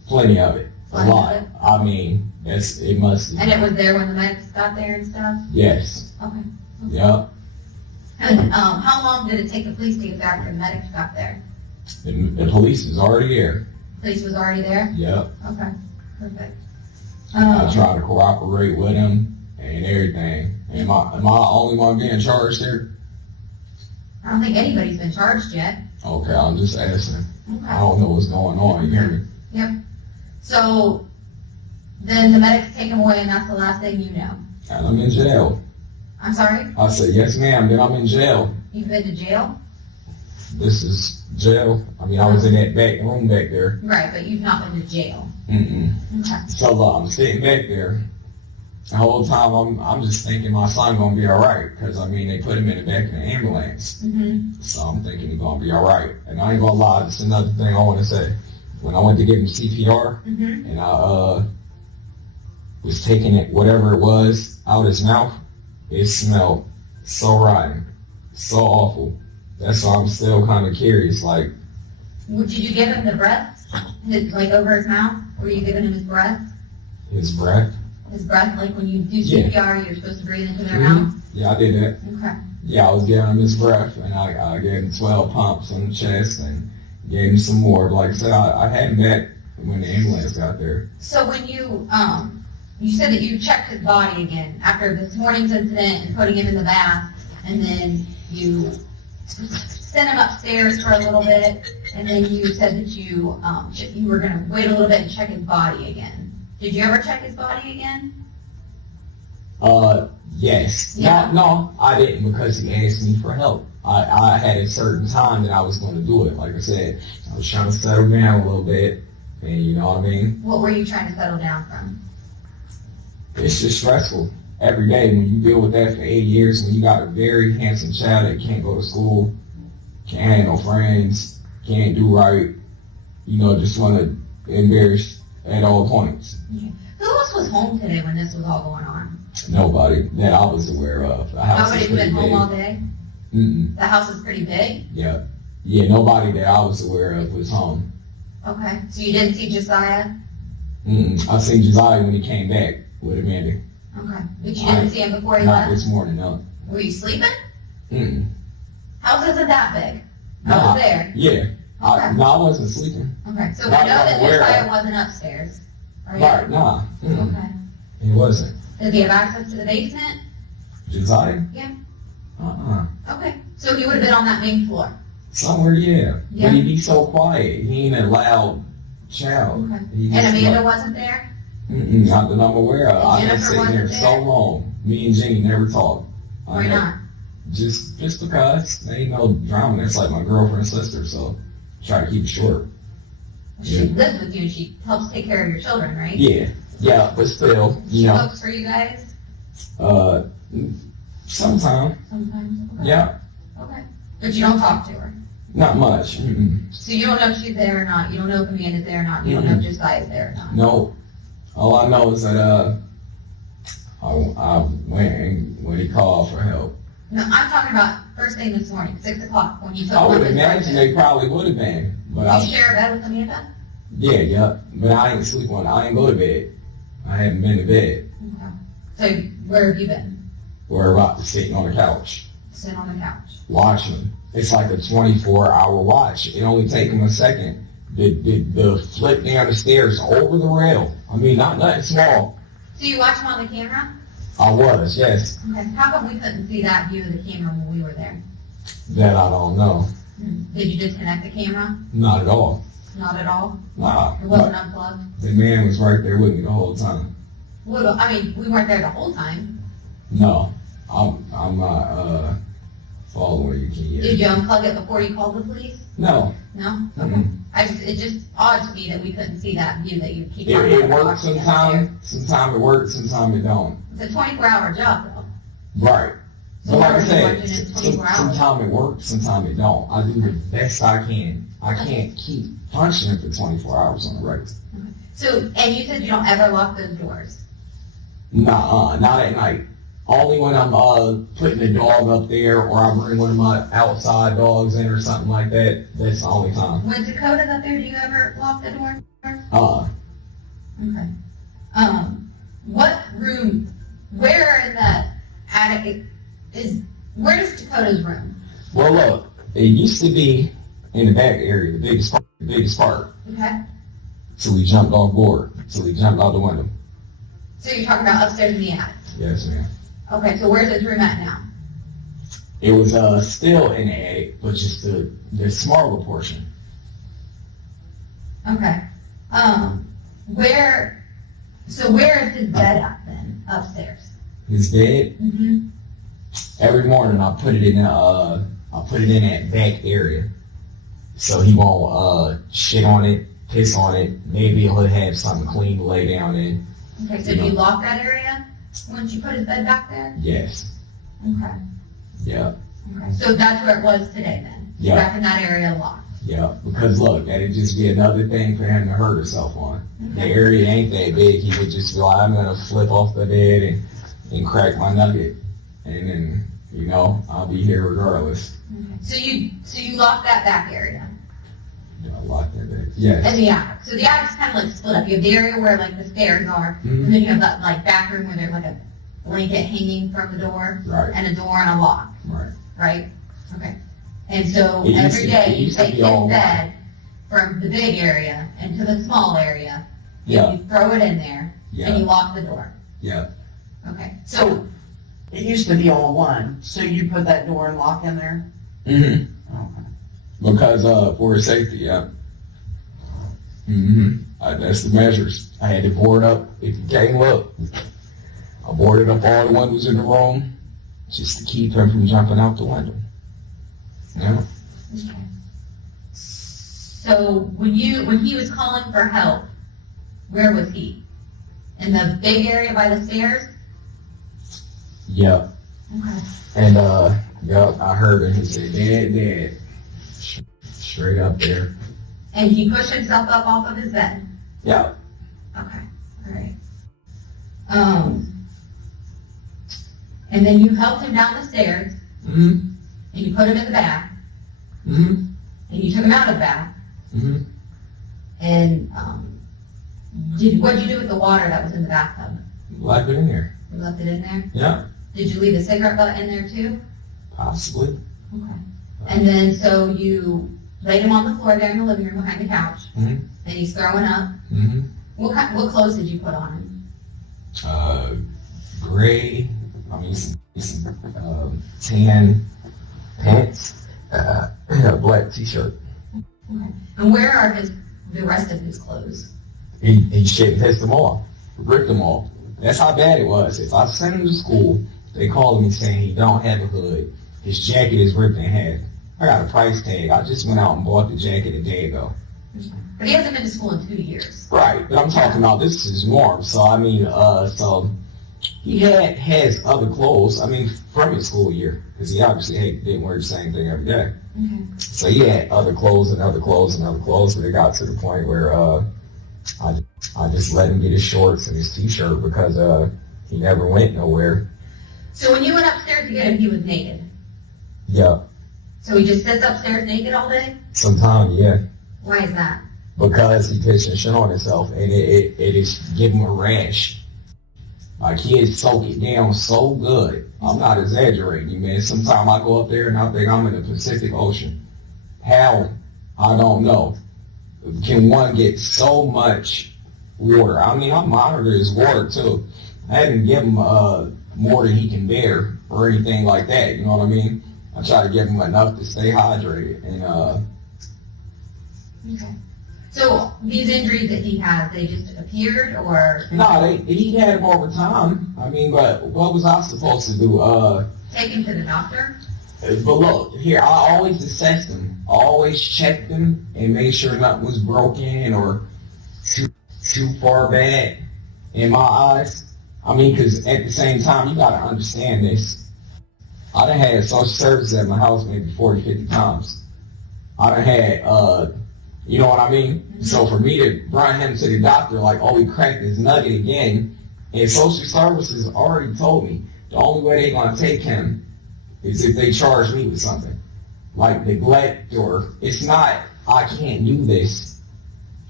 Plenty of it. Plenty A of lot. it? I mean, it must. And it was there when the medics got there and stuff? Yes. Okay. Yep. And how long did it take the police to get there after the medics got there? The police was already there. Police was already there? Yep. Okay, perfect. I tried to cooperate with him and everything. Am I the only one being charged here? I don't think anybody's been charged yet. Okay, I'm just asking. I Okay. don't know what's going on. You hear me? Yep. So then the medics take him away and that's the last thing you know. And I'm in jail. I'm sorry? I said, yes, ma'am. Then I'm in jail. You've been to jail? This is jail. I mean, I was in that back room back there. Right, but you've not been to jail. Mm-mm. Okay. So I'm sitting back there. The whole time I'm just thinking my son gonna be all right, because I mean they put him in the back of the ambulance. Mm-hmm. So I'm thinking he's gonna be all right. And I ain't gonna lie, this is another thing I want to say. When I went to give him CPR, Mm-hmm. and I was taking it, whatever it was, out his mouth, it smelled so rotten, so awful. That's why I'm still kind of curious. Like, Did you give him the breath? Like over his mouth? Were you giving him his breath? his breath. His breath, like when you do Yeah. CPR, you're supposed to breathe into their Mhm. mouth? Yeah, I did that. Okay. Yeah, I was giving him his breath, and I gave him 12 pumps on the chest, and gave him some more. But like I said, I had him back when the ambulance got there. So when you said that you checked his body again after this morning's incident and putting him in the bath, and then you sent him upstairs for a little bit, and then you said that you were gonna wait a little bit and check his body again. Did you ever check his body again? Yes. Yeah. No, I didn't, because he asked me for help. I had a certain time that I was going to do it. Like I said, I was trying to settle down a little bit, and you know what I mean? What were you trying to settle down from? It's just stressful every day when you deal with that for 8 years, when you got a very handsome child that can't go to school, can't have no friends, can't do right, you know, just want to embarrass at all points. Who else was home today when this was all going on? Nobody that I was aware of. The house Nobody's is pretty been home big. all day? Mm-mm. The house is pretty big? Yeah. Yeah, nobody that I was aware of was home. Okay. So you didn't see Josiah? Mm-mm. I seen Josiah when he came back with Amanda. Okay. But you didn't see him before he Not left? this morning, no. Were you sleeping? Mm-mm. House isn't that big. I Nah. was there. Yeah. I Okay. wasn't sleeping. Okay. So we Not know that that I'm aware Josiah of. wasn't upstairs. Right? Right, nah. Mm-mm. Okay. He wasn't. Does he have access to the basement? Josiah? Yeah. Uh-uh. Okay. So he would have been on that main floor. Somewhere, yeah. Yeah. But he'd be so quiet. He ain't a loud child. Okay. He And just Amanda like, wasn't there? not that I'm aware of. And I've been Jennifer sitting there wasn't so there? long. Me and Jenny never talked. I Why know. not? Just because. There ain't no drama. That's like my girlfriend's sister, so try to keep it short. She Yeah. lives with you and she helps take care of your children, right? Yeah. Yeah, but still, She you know, cooks for you guys sometime. sometimes? Okay. Yeah. Okay. But you don't talk to her? Not much. Mm-mm. So you don't know if she's there or not. You don't know if Amanda's there or not. You don't know if Josiah's there or not. No. All I know is that I went when he called for help. No, I'm talking about first thing this morning, 6 o'clock, when you took I would Lucas right imagine there. they probably would have been, but Did you share a bed with Amanda? yeah, but I ain't sleep on. I ain't go to bed. I haven't been to bed. Okay. So where have you been? We're about to sitting on the couch Sitting on the couch. watching. It's like a 24-hour watch. It only take them a second. The flip down the stairs over the rail. I mean, not nothing small. So you watched him on the camera? I was, yes. Okay. How come we couldn't see that view of the camera when we were there? That I don't know. Did you disconnect the camera? Not at all. Not at all? Nah. It wasn't unplugged? The man was right there with me the whole time. Well, I mean, we weren't there the whole time. No, I'm not following you, Ken. Did you unplug it before you called the police? No. No? Mm-mm. It's just odd to me that we couldn't see that view that you keep It talking about. works watching sometimes. Sometimes it works. Sometimes it don't. It's a 24-hour job, though. Right. So But like why I are you said, watching it 24 hours? sometimes it works. Sometimes it don't. I do the best I can. I can't keep punching for 24 hours on the right. So, and you said you don't ever lock those doors. Nah, not at night. Only when I'm putting the dog up there, or I bring one of my outside dogs in or something like that. That's the only time. When Dakota's up there, do you ever lock the door? Okay. What room, where in the attic where is Dakota's room? Well, look, it used to be in the back area, the biggest part. Okay. So we jumped off board. So we jumped out the window. So you're talking about upstairs in the attic? Yes, ma'am. Okay, so where's his room at now? It was still in the attic, but just the smaller portion. Okay. Where is his bed at then, upstairs? His bed. Mm-hmm. Every morning I put it in that back area, so he won't shit on it, piss on it. Maybe he'll have something clean to lay down in. Okay, so do you lock that area once you put his bed back there? Yes. Okay. Yeah. Okay. So that's where it was today then? Yeah. Back in that area locked? Yeah. Because look, that'd just be another thing for him to hurt himself on. The Okay. area ain't that big. He would just be like, I'm gonna flip off the bed and crack my nugget, and then I'll be here regardless. Okay. So you lock that back area? Lock that bed. Yes. And the attic. So the attic's kind of like split up. You have the area where like the stairs are, Mhm. and then you have that like back room where there's like a blanket hanging from the door, Right. and a door and a lock, Right. right? Okay. And so It used every to- day it you used to take be his all- bed from the big area into the small area, Yeah. and you throw it in there, and you Yeah. lock the door. Yeah. Okay. So, it used to be all one, so you put that door and lock in there? Mm-hmm. Okay. Because for his safety, yeah. Mm-hmm. That's the measures. I had to board up. If you can't look, I boarded up all the windows in the room just to keep him from jumping out the window. Yeah. Okay. So when he was calling for help, where was he? In the big area by the stairs? Yeah. Okay. And I heard him. He said, "Dad." Straight up there. And he pushed himself up off of his bed? Yeah. Okay, all right. And then you helped him down the stairs, Mm-hmm. and you put him in the bath, Mm-hmm. and you took him out of the bath, Mm-hmm. and what'd you do with the water that was in the bathtub? Left it in there. You left it in there? Yeah. Did you leave the cigarette butt in there too? Possibly. Okay. And then, so you laid him on the floor there in the living room behind the couch, Mhm. and he's throwing up. Mm-hmm. What clothes did you put on him? Gray. Some tan pants. A black t-shirt. Okay. And where are the rest of his clothes? He shit pissed them off. Ripped them off. That's how bad it was. If I sent him to school, they called me saying he don't have a hood. His jacket is ripped in half. I got a price tag. I just went out and bought the jacket a day ago. But he hasn't been to school in 2 years. Right, but I'm talking about this is warm. So so he has other clothes. From his school year, because he obviously didn't wear the same thing every day. Okay. So he had other clothes and other clothes and other clothes, but it got to the point where I just let him get his shorts and his t-shirt because he never went nowhere. So when you went upstairs to get him, he was naked. Yeah, So he just sits upstairs naked all day? sometimes, yeah. Why is that? Because he pissed shit on himself, and it is giving him a rash. My kids soak it down so good. I'm not exaggerating, man. Sometimes I go up there and I think I'm in the Pacific Ocean. How? I don't know. Can one get so much water? I monitor his water too. I haven't given him more than he can bear or anything like that. You know what I mean? I try to give him enough to stay hydrated. And Okay. So these injuries that he has, they just appeared or? no, he had them over time. But what was I supposed to do? Take him to the doctor? But look, here, I always assessed them. I always checked them and made sure nothing was broken or too far back in my eyes. Because at the same time, you got to understand this. I done had social services at my house maybe 40, 50 times. I done had, you know what I mean? Mm-hmm. So for me to bring him to the doctor like, oh, he cracked his nugget again, and social services already told me the only way they're going to take him is if they charge me with something. Like neglect or, it's not, I can't do this.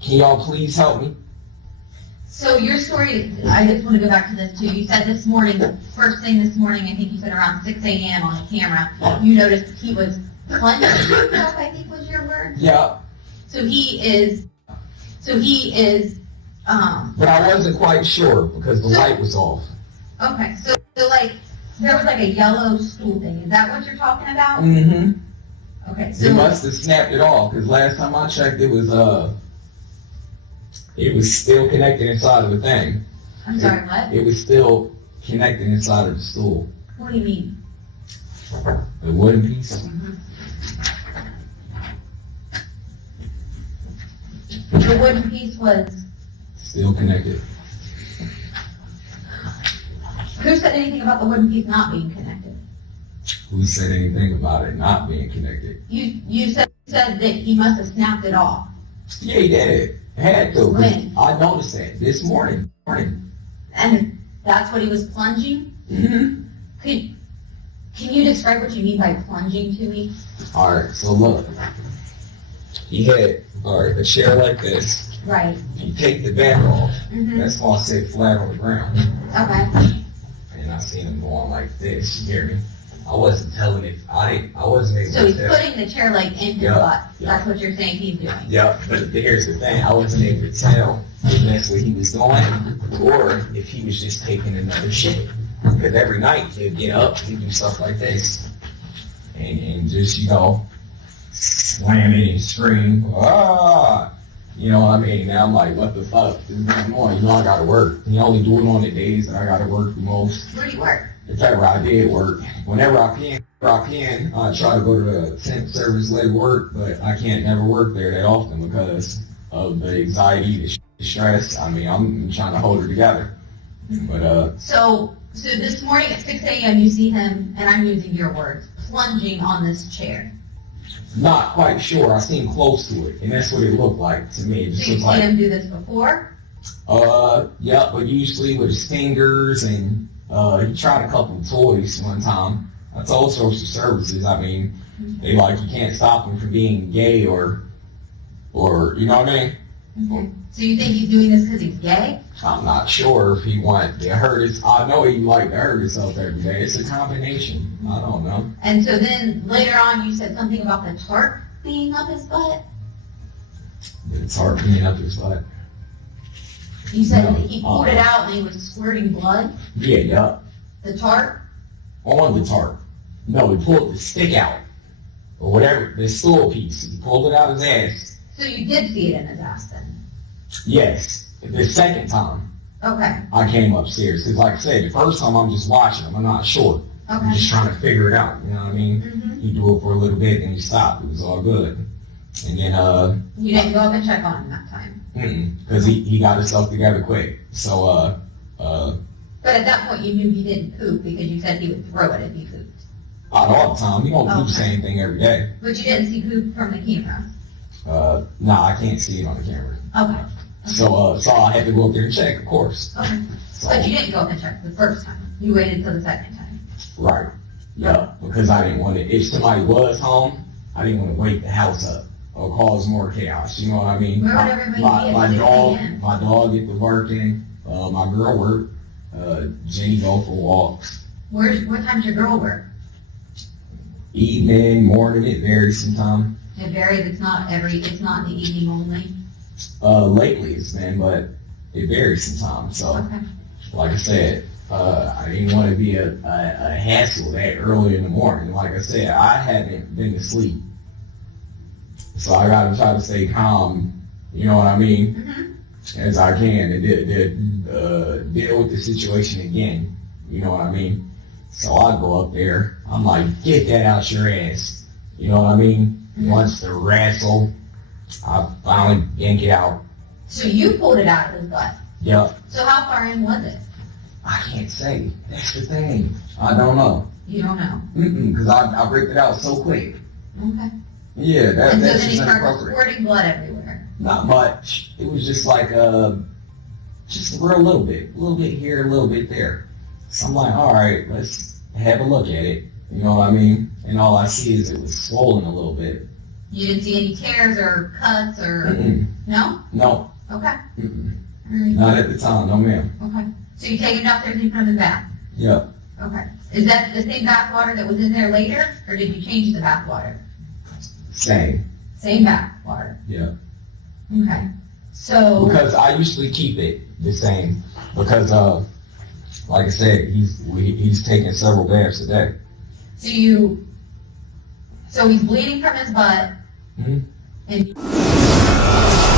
Can y'all please help me? So your story, I just want to go back to this too. You said this morning, first thing this morning, I think you said around 6 a.m. on the camera, you noticed he was plunging himself, I think was your word. Yeah. So he is, But I wasn't quite sure because the light was off. okay, so like, there was like a yellow stool thing. Is that what you're talking about? Mm-hmm. Okay, He so, must have snapped it off because last time I checked, it was still connected inside of the thing. I'm sorry, what? It was still connected inside of the stool. What do you mean? The wooden piece. The wooden piece was, Still connected. who said anything about the wooden piece not being connected? Who said anything about it not being connected? You said that he must have snapped it off. Yeah, he did. Had to. 'Cause When? I noticed that this morning. And that's what he was plunging? Mm-hmm. Can you describe what you mean by plunging to me? Alright, so look. He had, a chair like this. Right. You take the back off. Mm-hmm. That's why I sit flat on the ground. Okay. And I seen him going like this. You hear me? I wasn't telling it. I wasn't able So to he's tell. putting the chair leg in his Yeah, butt. yeah. That's what you're saying he's doing. Yep, but here's the thing. I wasn't able to tell if that's where he was going or if he was just taking another shit. Because every night he'd get up, he'd do stuff like this. And just, slam it and scream, ah! You know what I mean? Now I'm like, what the fuck is going on? I gotta work. He only do it on the days that I gotta work the most. Where do you work? If ever I did work, whenever I can, I try to go to the temp service led work, but I can't never work there that often because of the anxiety, the stress. I mean, I'm trying to hold it together. But So this morning at 6 a.m. you see him, and I'm using your words, plunging on this chair. not quite sure. I seen close to it, and that's what it looked like to me. It So just you've looked seen like, him do this before? yeah, but usually with his fingers, and he tried a couple of toys one time. I told social services, I mean, they like, you can't stop him from being gay or you know what I mean? Mm-hmm. So you think he's doing this because he's gay? I'm not sure if he wanted to hurt his, I know he liked to hurt himself every day. It's a combination. I don't know. And so then later on you said something about the tarp being up his butt? It's hard being up his butt. You said No. that he pulled it out and he was squirting blood? Yeah. The tarp? On the tarp. No, he pulled the stick out. Or whatever, the stool piece. He pulled it out his ass. So you did see it in his ass then? Yes. The second time Okay, I came upstairs. Because like I said, the first time I'm just watching him. I'm not sure. I'm okay. just trying to figure it out. You know what I mean? Mm-hmm. He do it for a little bit and he stopped. It was all good. And then, You didn't go up and check on him that time? because he got himself together quick. So, But at that point you knew he didn't poop because you said he would throw it if he pooped. not all the time. He don't do the Okay. same thing every day. But you didn't see poop from the camera? Nah, I can't see it on the camera. Okay. So I had to go up there and check, of course. Okay. So, But you didn't go up and check the first time? You waited till the second time? right. Yeah, because I didn't want to, if somebody was home, I didn't want to wake the house up or cause more chaos. You know what I mean? Where would everybody be at my 6 dog, a.m.? my dog get to working. My girl work. Jenny go for walks. What time's your girl work? Evening, morning, it varies sometimes. It varies, it's not in the evening only? Lately it's been, but it varies sometimes. So, Okay. like I said, I didn't want to be a hassle that early in the morning. Like I said, I haven't been to sleep. So I got to try to stay calm, you know what I mean, Mm-hmm. as I can and deal with the situation again, you know what I mean. So I go up there, I'm like, get that out your ass, you know what I mean. Mhm. Once the wrestle, I finally yank it out. So you pulled it out of his butt? Yep. So how far in was it? I can't say. That's the thing. I don't know. You don't know? Because I ripped it out so quick. Okay. Yeah, And so that's then just he started inappropriate. squirting blood everywhere? Not much. It was just like just a real little bit here, a little bit there. So I'm like, all right, let's have a look at it. You know what I mean? And all I see is it was swollen a little bit. You didn't see any tears or cuts or, Mm-mm. no? No. Okay. Mm-mm. All right. Not at the time, no ma'am. Okay. So you take him downstairs and you put him in the bath? Yep. Okay. Is that the same bath water that was in there later, or did you change the bath water? Same. Same bath water? Yeah. Okay. So, Because I usually keep it the same because, like I said, he's taking several baths a day. so he's bleeding from his butt, Mhm. and